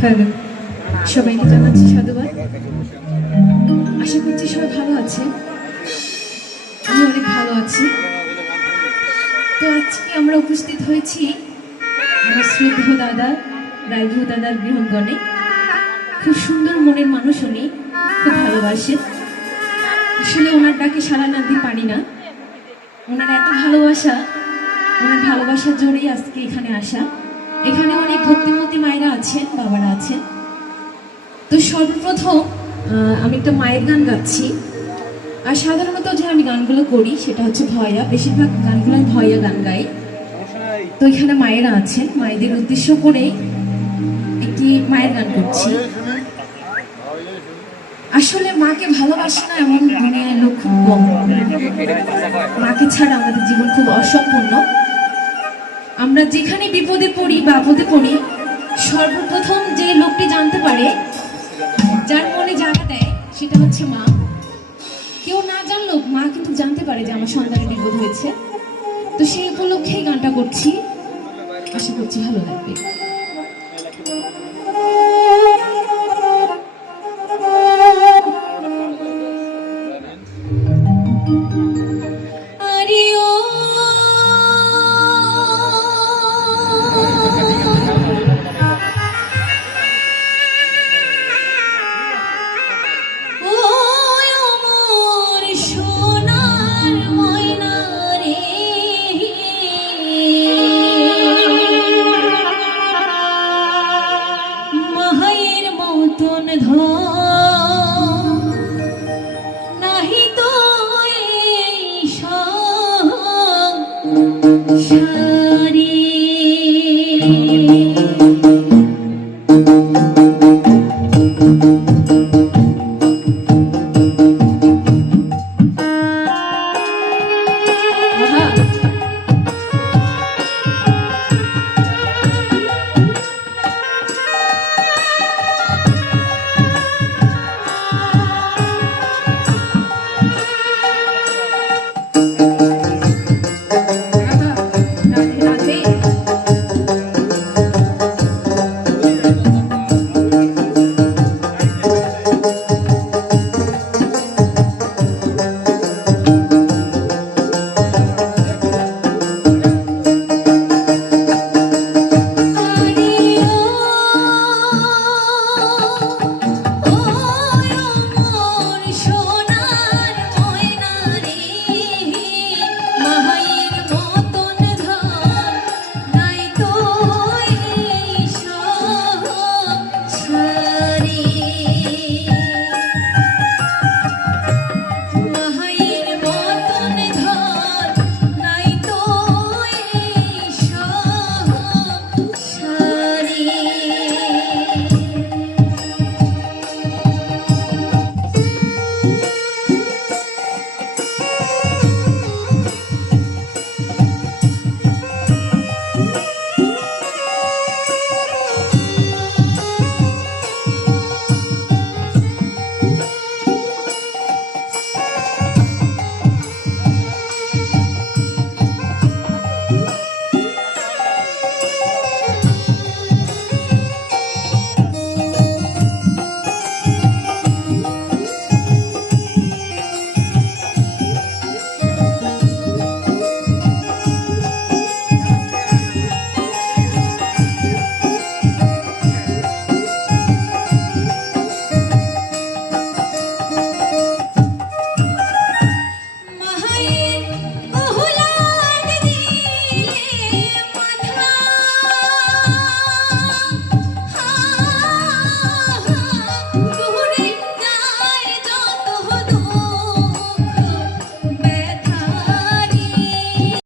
Hello সবাইকে জানাচ্ছি সাধুবাদ? আশা করছি সবাই ভালো আছে। আমি অনেক ভালো আছি। তো আজকে আমরা উপস্থিত হয়েছি আমার শ্রদ্ধেয় দাদা রায়ভু দাদার গৃহগণে খুব সুন্দর মনের মানুষ উনি, খুব ভালোবাসেন আসলে ওনার ডাকে সারা না দিতে পারি না। ওনার এত ভালোবাসা, ওনার ভালোবাসার জোরেই আজকে এখানে আসা। এখানে অনেক ভক্তিমতী মায়েরা আছেন বাবারা আছেন। তো সর্বপ্রথম আমি একটা মায়ের গান গাচ্ছি। আর সাধারণত যে আমি গানগুলো করি সেটা হচ্ছে ভয়া। বেশিরভাগ গানগুলো আমি ভয়া গান গাই। তো এখানে মায়েরা আছেন। মায়েদের উদ্দেশ্য করে একটি মায়ের গান করছি। আসলে মাকে ভালোবাসে না এমন দুনিয়ায় লোক খুব কম। মাকে ছাড়া আমাদের জীবন খুব অসম্পূর্ণ। আমরা যেখানে বিপদে পড়ি বা আপদে পড়ি, সর্বপ্রথম যে লোকটি জানতে পারে, যার মনে জানা দেয়, সেটা হচ্ছে মা। কেউ না জানলেও মা কিন্তু জানতে পারে যে আমার সন্তানের বিপদ হয়েছে। তো সেই উপলক্ষেই গানটা করছি। আশা করছি ভালো লাগবে।